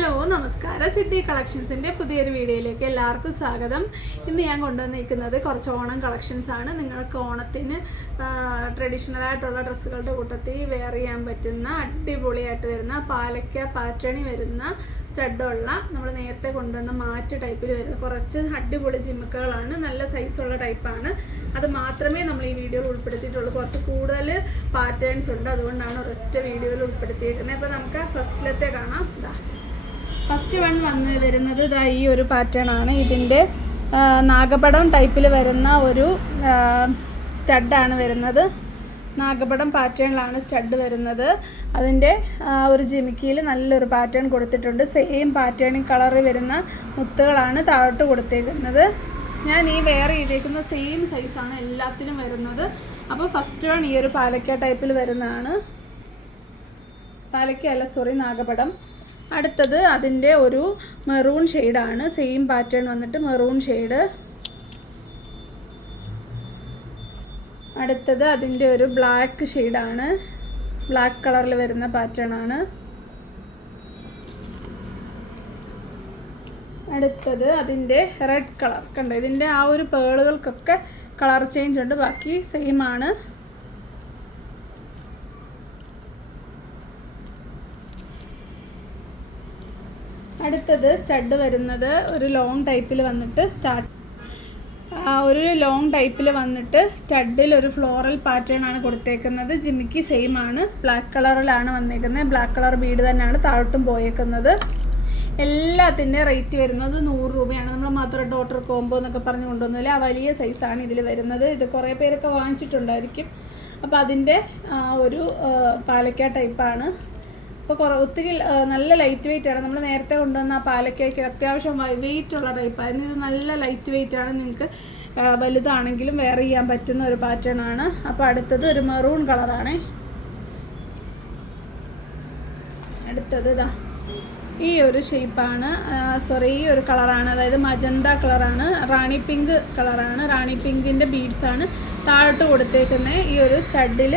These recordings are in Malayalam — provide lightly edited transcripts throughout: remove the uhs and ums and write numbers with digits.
ഹലോ നമസ്കാരം. സിദ്ധി കളക്ഷൻസിൻ്റെ പുതിയൊരു വീഡിയോയിലേക്ക് എല്ലാവർക്കും സ്വാഗതം. ഇന്ന് ഞാൻ കൊണ്ടുവന്നിരിക്കുന്നത് കുറച്ച് ഓണം കളക്ഷൻസ് ആണ്. നിങ്ങൾക്ക് ഓണത്തിന് ട്രഡീഷണൽ ആയിട്ടുള്ള ഡ്രസ്സുകളുടെ കൂട്ടത്തിൽ വെയർ ചെയ്യാൻ പറ്റുന്ന അടിപൊളിയായിട്ട് വരുന്ന പാലക്ക പാറ്റേണിൽ വരുന്ന സ്റ്റഡുള്ള നമ്മൾ നേരത്തെ കൊണ്ടുവന്ന മാറ്റ് ടൈപ്പിൽ വരുന്ന കുറച്ച് അടിപൊളി ജിമുക്കുകളാണ്. നല്ല സൈസുള്ള ടൈപ്പാണ്. അത് മാത്രമേ നമ്മൾ ഈ വീഡിയോയിൽ ഉൾപ്പെടുത്തിയിട്ടുള്ളൂ. കുറച്ച് കൂടുതൽ പാറ്റേൺസ് ഉണ്ട്, അതുകൊണ്ടാണ് ഒരൊറ്റ വീഡിയോയിൽ ഉൾപ്പെടുത്തിയിരിക്കുന്നത്. അപ്പോൾ നമുക്ക് ഫസ്റ്റിലത്തെ കാണാം. ഫസ്റ്റ് വൺ വരുന്നത് ഇതാ ഈ ഒരു പാറ്റേൺ ആണ്. ഇതിൻ്റെ നാഗപടം ടൈപ്പിൽ വരുന്ന ഒരു സ്റ്റഡാണ് വരുന്നത്. നാഗപടം പാറ്റേണിലാണ് സ്റ്റഡ് വരുന്നത്. അതിൻ്റെ ഒരു ജിമിക്കിയിൽ നല്ലൊരു പാറ്റേൺ കൊടുത്തിട്ടുണ്ട്. സെയിം പാറ്റേണിൽ കളറിൽ വരുന്ന മുത്തുകളാണ് താഴോട്ട് കൊടുത്തേക്കുന്നത്. ഞാൻ ഈ വെയർ ചെയ്തേക്കുന്ന സെയിം സൈസാണ് എല്ലാത്തിനും വരുന്നത്. അപ്പോൾ ഫസ്റ്റ് വൺ ഈ ഒരു പാലക്ക ടൈപ്പിൽ വരുന്നതാണ്. നാഗപടം. അടുത്തത് അതിൻ്റെ ഒരു മെറൂൺ ഷെയ്ഡാണ്. സെയിം പാറ്റേൺ വന്നിട്ട് മെറൂൺ ഷെയ്ഡ്. അടുത്തത് അതിൻ്റെ ഒരു ബ്ലാക്ക് ഷെയ്ഡാണ്. ബ്ലാക്ക് കളറിൽ വരുന്ന പാറ്റേൺ ആണ്. അടുത്തത് അതിൻ്റെ റെഡ് കളർ. കണ്ടോ, ഇതിൻ്റെ ആ ഒരു പേളുകൾക്കൊക്കെ കളർ ചേഞ്ച് ഉണ്ട്, ബാക്കി സെയിം ആണ്. അടുത്തത് സ്റ്റഡ് വരുന്നത് ഒരു ലോങ് ടൈപ്പിൽ വന്നിട്ട് സ്റ്റഡിൽ ഒരു ഫ്ലോറൽ പാറ്റേൺ ആണ് കൊടുത്തേക്കുന്നത്. ജിമിക്ക് സെയിം ആണ്. ബ്ലാക്ക് കളറിലാണ് വന്നേക്കുന്നത്. ബ്ലാക്ക് കളർ ബീഡ് തന്നെയാണ് താഴോട്ടും പോയേക്കുന്നത്. എല്ലാത്തിൻ്റെ റേറ്റ് വരുന്നത് 100 രൂപയാണ്. നമ്മൾ മദർ ഡോട്ടർ കോംബോ എന്നൊക്കെ പറഞ്ഞ് കൊണ്ടുവന്നില്ല, ആ വലിയ സൈസാണ് ഇതിൽ വരുന്നത്. ഇത് കുറേ പേരൊക്കെ വാങ്ങിച്ചിട്ടുണ്ടായിരിക്കും. അപ്പോൾ അതിൻ്റെ ഒരു പാലക്ക ടൈപ്പാണ്. അപ്പോൾ ഒത്തിരി നല്ല ലൈറ്റ് വെയിറ്റ് ആണ്. നമ്മൾ നേരത്തെ കൊണ്ടുവന്ന ആ പാലക്കയ്ക്ക് അത്യാവശ്യം വെയിറ്റ് ഉള്ള ടൈപ്പായിരുന്നു. ഇത് നല്ല ലൈറ്റ് വെയിറ്റ് ആണ്. നിങ്ങൾക്ക് വലുതാണെങ്കിലും വെയർ ചെയ്യാൻ പറ്റുന്ന ഒരു പാറ്റേൺ ആണ്. അപ്പോൾ അടുത്തത് ഒരു മെറൂൺ കളറാണ്. അടുത്തത് ഇതാ ഈ ഒരു ഷേപ്പാണ്, ഈ ഒരു കളറാണ്. അതായത് മജന്ത കളറാണ്, റാണി പിങ്ക് കളറാണ്. റാണി പിങ്കിൻ്റെ ബീഡ്സാണ് താഴോട്ട് കൊടുത്തേക്കുന്നത്. ഈ ഒരു സ്റ്റഡിൽ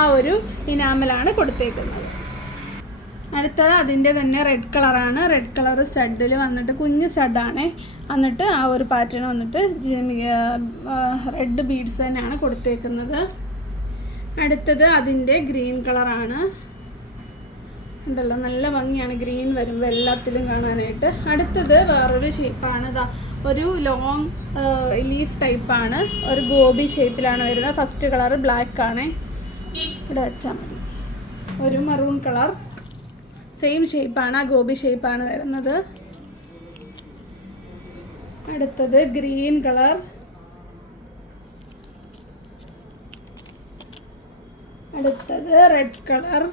ആ ഒരു ഇനാമലാണ് കൊടുത്തേക്കുന്നത്. അടുത്തത് അതിൻ്റെ തന്നെ റെഡ് കളറാണ്. റെഡ് കളർ സ്റ്റഡിൽ വന്നിട്ട് കുഞ്ഞ് സ്റ്റഡാണ്. എന്നിട്ട് ആ ഒരു പാറ്റേൺ വന്നിട്ട് റെഡ് ബീഡ്സ് തന്നെയാണ് കൊടുത്തേക്കുന്നത്. അടുത്തത് അതിൻ്റെ ഗ്രീൻ കളറാണ്. ഉണ്ടല്ലോ, നല്ല ഭംഗിയാണ്. ഗ്രീൻ വരുമ്പോൾ എല്ലാത്തിലും കാണാനായിട്ട്. അടുത്തത് വേറൊരു ഷേപ്പാണ്. ഇതാ ഒരു ലോങ് ലീഫ് ടൈപ്പാണ്. ഒരു ഗോബി ഷേപ്പിലാണ് വരുന്നത്. ഫസ്റ്റ് കളർ ബ്ലാക്ക് ആണ്. ഇവിടെ വെച്ചാൽ മതി. ഒരു മറൂൺ കളർ സെയിം ഷേപ്പാണ്. ആ ഗോബി ഷേപ്പാണ് വരുന്നത്. അടുത്തത് ഗ്രീൻ കളർ. അടുത്തത് റെഡ് കളർ.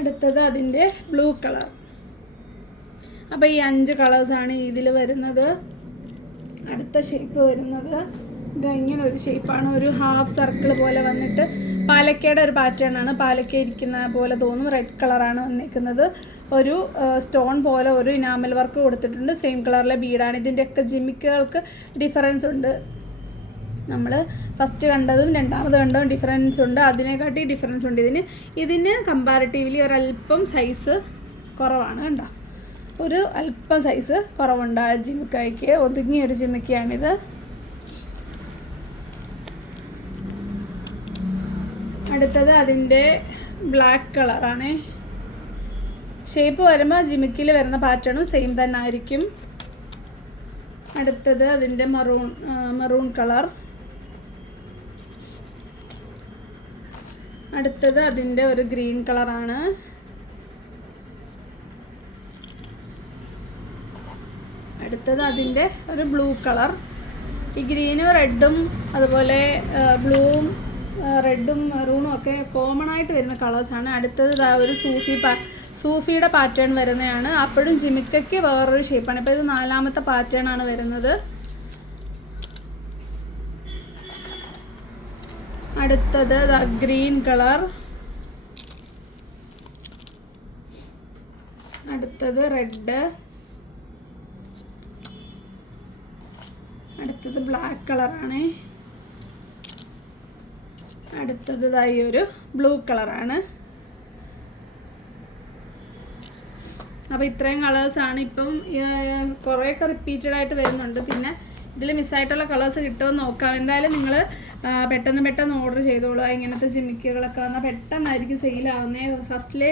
അടുത്തത് അതിൻ്റെ ബ്ലൂ കളർ. അപ്പോൾ ഈ 5 കളേഴ്സാണ് ഇതിൽ വരുന്നത്. അടുത്ത ഷേപ്പ് വരുന്നത് ഇങ്ങനെ ഒരു ഷേപ്പാണ്. ഒരു ഹാഫ് സർക്കിൾ പോലെ വന്നിട്ട് പാലക്കയുടെ ഒരു പാറ്റേൺ ആണ്. പാലക്ക ഇരിക്കുന്ന പോലെ തോന്നും. റെഡ് കളറാണ് വന്നിരിക്കുന്നത്. ഒരു സ്റ്റോൺ പോലെ ഒരു ഇനാമൽ വർക്ക് കൊടുത്തിട്ടുണ്ട്. സെയിം കളറിലെ ബീഡാണ്. ഇതിൻ്റെയൊക്കെ ജിമിക്കുകൾക്ക് ഡിഫറൻസ് ഉണ്ട്. നമ്മൾ ഫസ്റ്റ് കണ്ടതും രണ്ടാമത് കണ്ടതും ഡിഫറൻസ് ഉണ്ട്. അതിനെക്കാട്ടി ഡിഫറൻസ് ഉണ്ട് ഇതിന് കമ്പാരിറ്റീവ്ലി ഒരല്പം സൈസ് കുറവാണ്. കണ്ടോ, ഒരു അല്പം സൈസ് കുറവുണ്ട് ആ ജിമിക്കായ്ക്ക്. ഒതുങ്ങിയൊരു ജിമിക്കയാണിത്. അടുത്തത് അതിൻ്റെ ബ്ലാക്ക് കളറാണ്. ഷേപ്പ് വരുമ്പോൾ ജിമിക്കിൽ വരുന്ന പാറ്റേണും സെയിം തന്നെ ആയിരിക്കും. അടുത്തത് അതിൻ്റെ മെറൂൺ കളർ. അടുത്തത് അതിൻ്റെ ഒരു ഗ്രീൻ കളറാണ്. അടുത്തത് അതിൻ്റെ ഒരു ബ്ലൂ കളർ. ഈ ഗ്രീനും റെഡും അതുപോലെ ബ്ലൂവും റെഡും മെറൂണും ഒക്കെ കോമൺ ആയിട്ട് വരുന്ന കളേഴ്സാണ്. അടുത്തത് ഒരു സൂഫിയുടെ പാറ്റേൺ വരുന്നതാണ്. അപ്പോഴും ജിമിക്കയ്ക്ക് വേറൊരു ഷേപ്പാണ്. ഇപ്പോൾ ഇത് 4ാമത്തെ പാറ്റേൺ ആണ് വരുന്നത്. അടുത്തത് ഗ്രീൻ കളർ. അടുത്തത് റെഡ്. അടുത്തത് ബ്ലാക്ക് കളറാണ്. അടുത്തത് ഈ ഒരു ബ്ലൂ കളറാണ്. അപ്പോൾ ഇത്രയും കളേഴ്സാണ് ഇപ്പം. കുറേയൊക്കെ റിപ്പീറ്റഡ് ആയിട്ട് വരുന്നുണ്ട്. പിന്നെ ഇതിൽ മിസ്സായിട്ടുള്ള കളേഴ്സ് കിട്ടുമെന്ന് നോക്കാം. എന്തായാലും നിങ്ങൾ പെട്ടെന്ന് ഓർഡർ ചെയ്തോളൂ. ഇങ്ങനത്തെ ജിമിക്കുകളൊക്കെ വന്നാൽ പെട്ടെന്നായിരിക്കും സെയിലാവുന്നത്. ഫസ്റ്റിലെ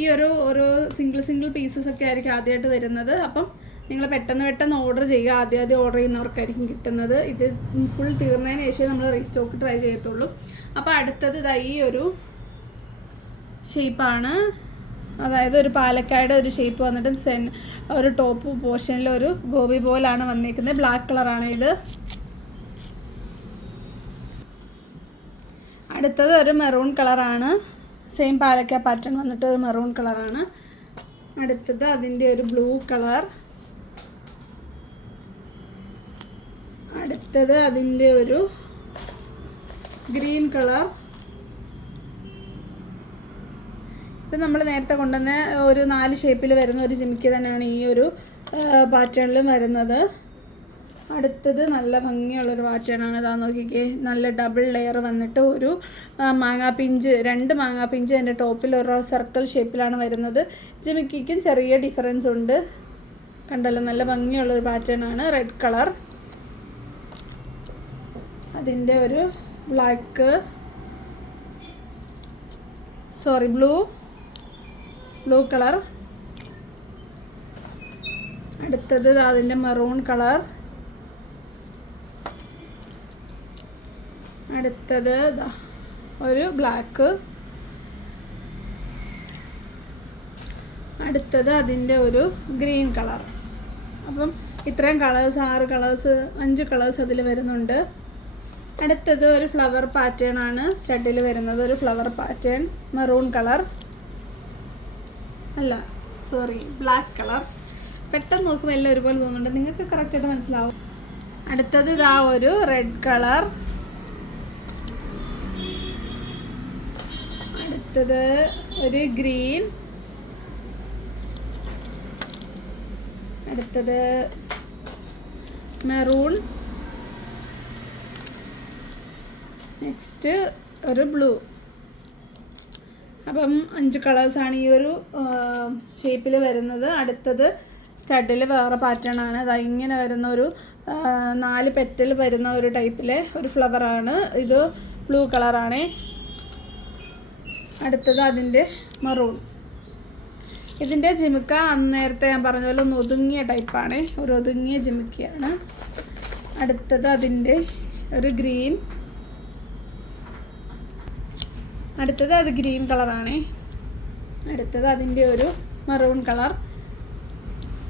ഈ ഒരു സിംഗിൾ പീസസ് ഒക്കെ ആയിരിക്കും ആദ്യമായിട്ട് വരുന്നത്. അപ്പം നിങ്ങൾ പെട്ടെന്ന് ഓർഡർ ചെയ്യുക. ആദ്യം ഓർഡർ ചെയ്യുന്നവർക്കായിരിക്കും കിട്ടുന്നത്. ഇത് ഫുൾ തീർന്നതിന് ശേഷം നമ്മൾ റീസ്റ്റോക്ക് ട്രൈ ചെയ്യത്തുള്ളൂ. അപ്പോൾ അടുത്തത് ഈ ഒരു ഷേപ്പാണ്. അതായത് ഒരു പാലക്കാട് ഒരു ഷേപ്പ് വന്നിട്ട് ഒരു ടോപ്പ് പോർഷനിൽ ഒരു ഗോപി പോലാണ് വന്നിരിക്കുന്നത്. ബ്ലാക്ക് കളറാണ് ഇത്. അടുത്തത് ഒരു മെറൂൺ കളറാണ്. സെയിം പാലക്ക പാറ്റേൺ വന്നിട്ട് ഒരു മെറൂൺ കളറാണ്. അടുത്തത് അതിൻ്റെ ഒരു ബ്ലൂ കളർ. അടുത്തത് അതിൻ്റെ ഒരു ഗ്രീൻ കളർ. ഇത് നമ്മൾ നേരത്തെ കൊണ്ടുവന്ന ഒരു 4 ഷേപ്പിൽ വരുന്ന ഒരു ജിമിക്ക് തന്നെയാണ് ഈ ഒരു പാറ്റേണിലും വരുന്നത്. അടുത്തത് നല്ല ഭംഗിയുള്ളൊരു പാറ്റേണാണ്. ഇതാ നോക്കിക്കേ, നല്ല ഡബിൾ ലെയർ വന്നിട്ട് ഒരു 2 മാങ്ങാപ്പിഞ്ച് അതിൻ്റെ ടോപ്പിൽ ഒരു സർക്കിൾ ഷേപ്പിലാണ് വരുന്നത്. ജിമിക്കിക്കും ചെറിയ ഡിഫറൻസ് ഉണ്ട്. കണ്ടല്ലോ, നല്ല ഭംഗിയുള്ളൊരു പാറ്റേണാണ്. റെഡ് കളർ, അതിൻ്റെ ഒരു ബ്ലൂ കളർ. അടുത്തത് അതിൻ്റെ മെറൂൺ കളർ. അടുത്തത് ഒരു ബ്ലാക്ക്. അടുത്തത് അതിൻ്റെ ഒരു ഗ്രീൻ കളർ. അപ്പം ഇത്രയും കളേഴ്സ് 5 കളേഴ്സ് അതിൽ വരുന്നുണ്ട്. അടുത്തത് ഒരു ഫ്ലവർ പാറ്റേൺ ആണ് സ്റ്റഡിൽ വരുന്നത്. ഒരു flower pattern, maroon colour black colour. പെട്ടെന്ന് നോക്കുമ്പോൾ എല്ലാം ഒരുപോലെ തോന്നുന്നുണ്ട്. നിങ്ങൾക്ക് കറക്റ്റായിട്ട് മനസ്സിലാവും. അടുത്തത് ഒരു റെഡ് കളർ. അടുത്തത് ഒരു ഗ്രീൻ. അടുത്തത് മെറൂൺ. നെക്സ്റ്റ് ഒരു ബ്ലൂ. അപ്പം 5 കളേഴ്സാണ് ഈ ഒരു ഷേപ്പിൽ വരുന്നത്. അടുത്തത് സ്റ്റഡിൽ വേറെ പാറ്റേൺ ആണ്. ഇങ്ങനെ വരുന്ന ഒരു 4 പെറ്റൽ വരുന്ന ഒരു ടൈപ്പിലെ ഒരു ഫ്ലവറാണ് ഇത്. ബ്ലൂ കളറാണ്. അടുത്തത് അതിൻ്റെ മെറൂൺ. ഇതിൻ്റെ ജിമിക്ക നേരത്തെ ഞാൻ പറഞ്ഞ പോലെ ഒന്ന് ഒതുങ്ങിയ ടൈപ്പാണ്, ഒരു ഒതുങ്ങിയ ജിമിക്കയാണ്. അടുത്തത് അതിൻ്റെ ഒരു ഗ്രീൻ. അടുത്തത് അത് ഗ്രീൻ കളറാണ്. അടുത്തത് അതിൻ്റെ ഒരു മെറൂൺ കളർ.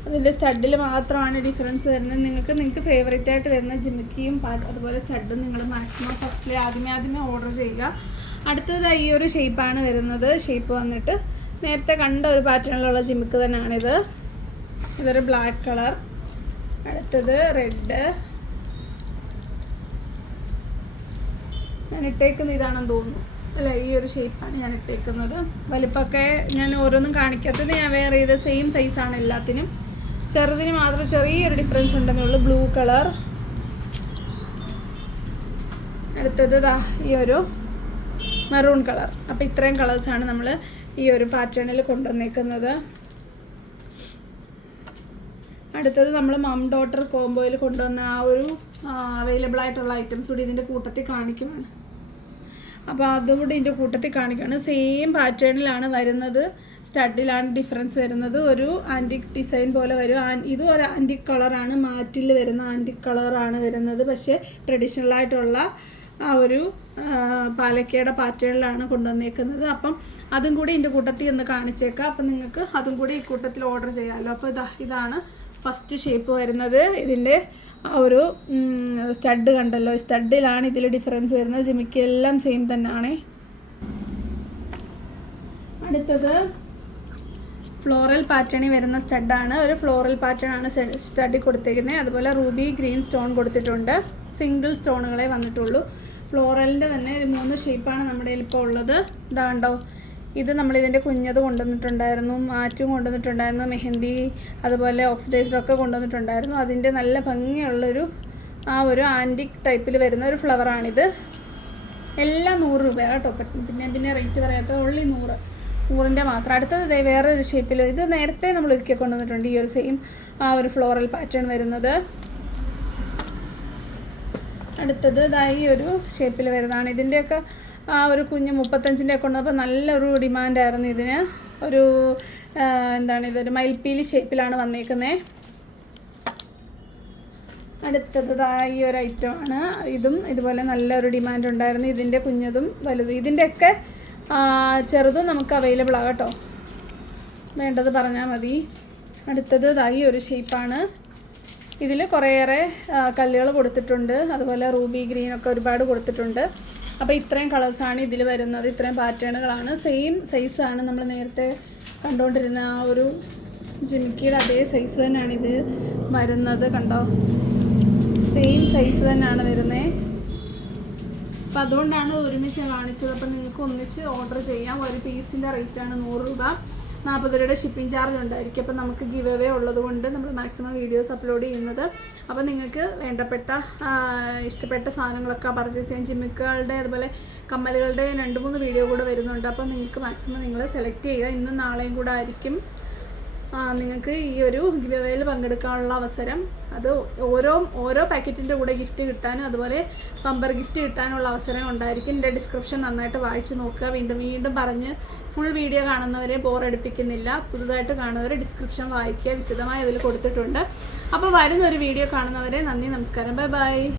അതിൻ്റെ സ്റ്റഡിൽ മാത്രമാണ് ഡിഫറൻസ് വരുന്നത്. നിങ്ങൾക്ക് ഫേവറേറ്റ് ആയിട്ട് വരുന്ന ജിമിക്കിയും അതുപോലെ സ്റ്റഡും നിങ്ങൾ മാക്സിമം ഫസ്റ്റിൽ ആദ്യമേ ഓർഡർ ചെയ്യുക. അടുത്തത് ഈ ഒരു ഷേപ്പാണ് വരുന്നത്. ഷേപ്പ് വന്നിട്ട് നേരത്തെ കണ്ട ഒരു പാറ്റേണിലുള്ള ജിമിക്ക് തന്നെയാണിത്. ഇതൊരു ബ്ലാക്ക് കളർ. അടുത്തത് റെഡ്. ഞാൻ ഇട്ടേക്കുന്നത് ഇതാണെന്ന് തോന്നുന്നു, അല്ല ഈ ഒരു ഷേപ്പാണ് ഞാൻ ഇട്ടേക്കുന്നത്. വലിപ്പമൊക്കെ ഞാൻ ഓരോന്നും കാണിക്കാത്തത് ഞാൻ വേറെ ചെയ്ത് സെയിം സൈസാണ് എല്ലാത്തിനും. ചെറുതിന് മാത്രം ചെറിയൊരു ഡിഫറൻസ് ഉണ്ടെന്നുള്ളൂ. Blue colour. അടുത്തത് ഈ ഒരു മെറൂൺ കളർ. അപ്പോൾ ഇത്രയും കളേഴ്സാണ് നമ്മൾ ഈ ഒരു പാറ്റേണിൽ കൊണ്ടുവന്നേക്കുന്നത്. അടുത്തത് നമ്മൾ മം ഡോട്ടർ കോംബോയിൽ കൊണ്ടുവന്ന ആ ഒരു അവൈലബിൾ ആയിട്ടുള്ള ഐറ്റംസ് കൂടി ഇതിൻ്റെ കൂട്ടത്തിൽ കാണിക്കുവാണ്. അപ്പോൾ അതുകൂടി ഇതിൻ്റെ കൂട്ടത്തിൽ കാണിക്കുകയാണ്. സെയിം പാറ്റേണിലാണ് വരുന്നത്. സ്റ്റഡിലാണ് ഡിഫറൻസ് വരുന്നത്. ഒരു ആൻറ്റിക് ഡിസൈൻ പോലെ വരും. ഇതും ഒരു ആൻറ്റിക് കളറാണ്, മാറ്റിൽ വരുന്ന ആൻറ്റിക് കളറാണ് വരുന്നത്. പക്ഷേ ട്രഡീഷണലായിട്ടുള്ള ആ ഒരു പാലക്കയുടെ പാറ്റേണിലാണ് കൊണ്ടുവന്നേക്കുന്നത്. അപ്പം അതും കൂടി ഇതിൻ്റെ കൂട്ടത്തിൽ ഒന്ന് കാണിച്ചേക്കാം. അപ്പം നിങ്ങൾക്ക് അതും കൂടി ഈ കൂട്ടത്തിൽ ഓർഡർ ചെയ്യാമല്ലോ. അപ്പോൾ ഇതാണ് ഫസ്റ്റ് ഷേപ്പ് വരുന്നത്. ഇതിൻ്റെ ആ ഒരു സ്റ്റഡ് കണ്ടല്ലോ, സ്റ്റഡിലാണ് ഇതിൽ ഡിഫറൻസ് വരുന്നത്. ജിമിക്ക് എല്ലാം സെയിം തന്നെയാണ്. അടുത്തത് ഫ്ലോറൽ പാറ്റേണിൽ വരുന്ന സ്റ്റഡാണ്. ഒരു ഫ്ലോറൽ പാറ്റേൺ ആണ് സ്റ്റഡിൽ കൊടുത്തേക്കുന്നത്. അതുപോലെ റൂബി ഗ്രീൻ സ്റ്റോൺ കൊടുത്തിട്ടുണ്ട്. സിംഗിൾ സ്റ്റോണുകളെ വന്നിട്ടുള്ളൂ. ഫ്ലോറലിൻ്റെ തന്നെ 3 ഷേപ്പാണ് നമ്മുടെ ഇപ്പോൾ ഉള്ളത്. ഇതാണ്ടോ, ഇത് നമ്മളിതിൻ്റെ കുഞ്ഞത് കൊണ്ടുവന്നിട്ടുണ്ടായിരുന്നു, മാറ്റും കൊണ്ടുവന്നിട്ടുണ്ടായിരുന്നു, മെഹന്തി അതുപോലെ ഓക്സിഡൈസറൊക്കെ കൊണ്ടുവന്നിട്ടുണ്ടായിരുന്നു. അതിൻ്റെ നല്ല ഭംഗിയുള്ളൊരു ആ ഒരു ആൻറ്റിക് ടൈപ്പിൽ വരുന്ന ഒരു ഫ്ലവറാണിത്. എല്ലാം 100 രൂപ കേട്ടോ. പിന്നെ റേറ്റ് പറയാത്ത ഓൺലി 100 ഊറിൻ്റെ മാത്രം. അടുത്തത് വേറൊരു ഷേപ്പിൽ, ഇത് നേരത്തെ നമ്മൾ ഒരിക്കൽ കൊണ്ടുവന്നിട്ടുണ്ട് ഈ ഒരു സെയിം ആ ഒരു ഫ്ലോറൽ പാറ്റേൺ വരുന്നത്. അടുത്തത് ഈ ഒരു ഷേപ്പിൽ വരുന്നതാണ്. ഇതിൻ്റെയൊക്കെ ആ ഒരു കുഞ്ഞ് 35-ൻ്റെ ഒക്കെ കൊണ്ടുവന്നപ്പോൾ നല്ലൊരു ഡിമാൻഡായിരുന്നു ഇതിന്. ഒരു ഇതൊരു മയിൽപ്പീലി ഷേപ്പിലാണ് വന്നേക്കുന്നത്. അടുത്തത് ഈ ഒരു ഐറ്റമാണ്. ഇതും ഇതുപോലെ നല്ലൊരു ഡിമാൻഡ് ഉണ്ടായിരുന്നു. ഇതിൻ്റെ കുഞ്ഞതും വലുതും, ഇതിൻ്റെയൊക്കെ ചെറുതും നമുക്ക് അവൈലബിൾ ആകാം കേട്ടോ, വേണ്ടത് പറഞ്ഞാൽ മതി. അടുത്തത് ഈ ഒരു ഷേപ്പാണ്. ഇതിൽ കുറേയേറെ കല്ലുകൾ കൊടുത്തിട്ടുണ്ട്, അതുപോലെ റൂബി ഗ്രീനൊക്കെ ഒരുപാട് കൊടുത്തിട്ടുണ്ട്. അപ്പോൾ ഇത്രയും കളേഴ്സാണ് ഇതിൽ വരുന്നത്, ഇത്രയും പാറ്റേണുകളാണ്. സെയിം സൈസാണ് നമ്മൾ നേരത്തെ കണ്ടുകൊണ്ടിരുന്ന ആ ഒരു ജിമിക്കിയുടെ അതേ സൈസ് തന്നെയാണ് ഇത് വരുന്നത്. കണ്ടോ, സെയിം സൈസ് തന്നെയാണ് വരുന്നത്. അപ്പം അതുകൊണ്ടാണ് ഒരുമിച്ച് കാണിച്ചത്. അപ്പം നിങ്ങൾക്ക് ഒന്നിച്ച് ഓർഡർ ചെയ്യാം. ഒരു പീസിൻ്റെ റേറ്റാണ് 100 രൂപ, 40 രൂപയുടെ ഷിപ്പിംഗ് ചാർജ് ഉണ്ടായിരിക്കും. അപ്പം നമുക്ക് ഗിവ് അവേ ഉള്ളത് കൊണ്ട് നമ്മൾ മാക്സിമം വീഡിയോസ് അപ്ലോഡ് ചെയ്യുന്നത്. അപ്പം നിങ്ങൾക്ക് വേണ്ടപ്പെട്ട ഇഷ്ടപ്പെട്ട സാധനങ്ങളൊക്കെ പർച്ചേസ് ചെയ്യാൻ, ജിമ്മിക്കുകളുടെ അതുപോലെ കമ്മലുകളുടെ 2-3 വീഡിയോ കൂടെ വരുന്നുണ്ട്. അപ്പം നിങ്ങൾക്ക് മാക്സിമം നിങ്ങൾ സെലക്ട് ചെയ്യുക. ഇന്നും നാളെയും കൂടെ ആയിരിക്കും നിങ്ങൾക്ക് ഈ ഒരു ഗിവ് അവേയിൽ പങ്കെടുക്കാനുള്ള അവസരം. അത് ഓരോ പാക്കറ്റിൻ്റെ കൂടെ ഗിഫ്റ്റ് കിട്ടാനും അതുപോലെ ബമ്പർ ഗിഫ്റ്റ് കിട്ടാനുള്ള അവസരം ഉണ്ടായിരിക്കും. എൻ്റെ ഡിസ്ക്രിപ്ഷൻ നന്നായിട്ട് വായിച്ച് നോക്കുക. വീണ്ടും പറഞ്ഞ് ഫുൾ വീഡിയോ കാണുന്നവരെ ബോറടിപ്പിക്കുന്നില്ല. പുതുതായിട്ട് കാണുന്നവരെ ഡിസ്ക്രിപ്ഷൻ വായിക്കുക, വിശദമായി അതിൽ കൊടുത്തിട്ടുണ്ട്. അപ്പോൾ വരുന്നൊരു വീഡിയോ കാണുന്നവരെ നന്ദി, നമസ്കാരം, ബൈ ബൈ.